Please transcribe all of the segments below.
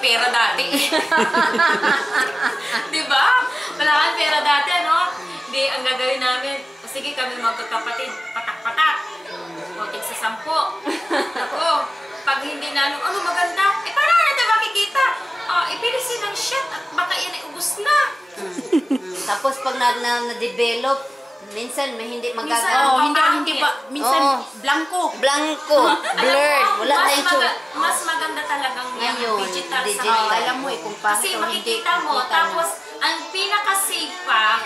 kang pera dati. Di ba? Wala kang pera dati, ano? Hindi, ang gagawin namin, sige kami magkakapatid, patak-patak. O, tig sa 10. Ako, pag hindi na ano maganda, eh paano natin makikita? Ipilisin ng shit at baka yan ay ubus na. Tapos pag na-develop, minsan may hindi magagawa. Hindi ba? Minsan, blanco. Blurred. Wala na yung mas maganda talagang ngayon, digital. Alam mo kung paano kasi ito, makikita mo, tapos ang pinaka-safe pa,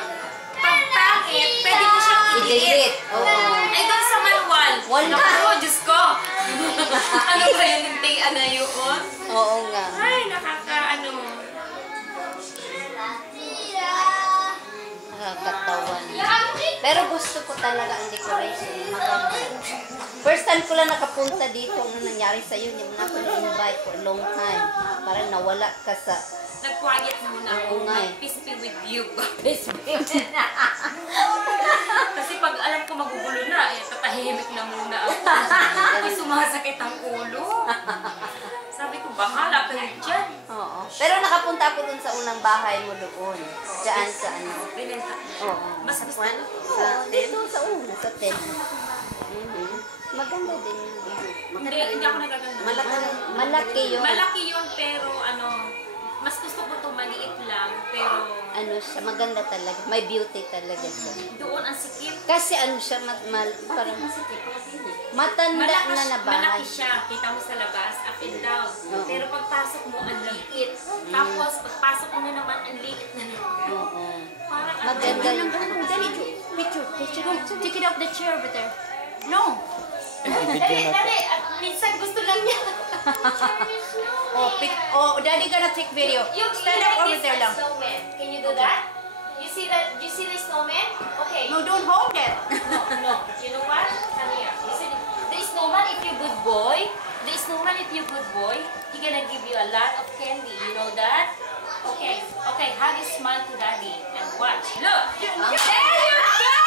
pag pangit, pwede mo siyang i-delete. Ay, doon sa manual. Naku, Diyos ko. Ano ba yun? Hintayan na yun? Oo nga. Ay, nakakaano. Nakakatawan. Pero gusto ko talaga ang decoration. Maganda. First time ko lang nakapunta dito. Ano nangyari sa'yo? Hindi mo na ako na-invite for a long time. Parang nawala ka sa... Nag-quiet muna ako. Peace be with you. Peace be with you. Kasi pag alam ko magugulo na, tatahimik na muna ako. Kasi sumasakit ang ulo. Sabi ko, bahala kayo dyan. Oo. Pero nakapunta ako dun sa unang bahay mo doon. Diyan sa ano. Oo. Mas gusto dito sa una, sa 10. Maganda din yun. Hindi ako nagaganda. Malaki yun. Malaki yun, pero ano, mas gusto ko ito maliit lang, pero... Ano siya, maganda talaga. May beauty talaga siya. Doon ang sikip. Kasi ano siya, parang matanda na na bahay. Malaki siya, kita mo sa labas, up and down. Pero pagpasok mo, ang liit. Tapos, pagpasok mo na naman, ang liit na naman. Oo. Parang maganda yung Picture. Take it off the chair over there. No. Dali. Minsan gusto lang niya. Daddy gonna take video. Stand up over there lang. Snowman. Can you do that? You see that? You see the snowman? Okay. No, don't hold it. No. You know what? Come here. You see the snowman, if you're good boy, he gonna give you a lot of candy. You know that? Okay. Hug a smile to daddy and watch. Look. There you go.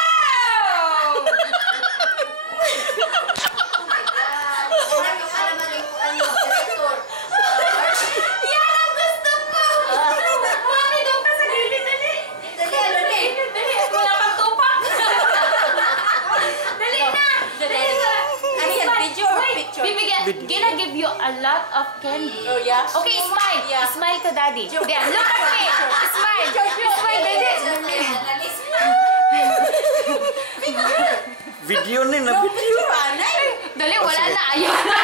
Gonna give you a lot of candy. Oh, yeah? Okay, smile. Yeah. Smile to daddy. There, look at me. Smile. Smile, baby. Video na Video. Dali, wala na. Ayaw na.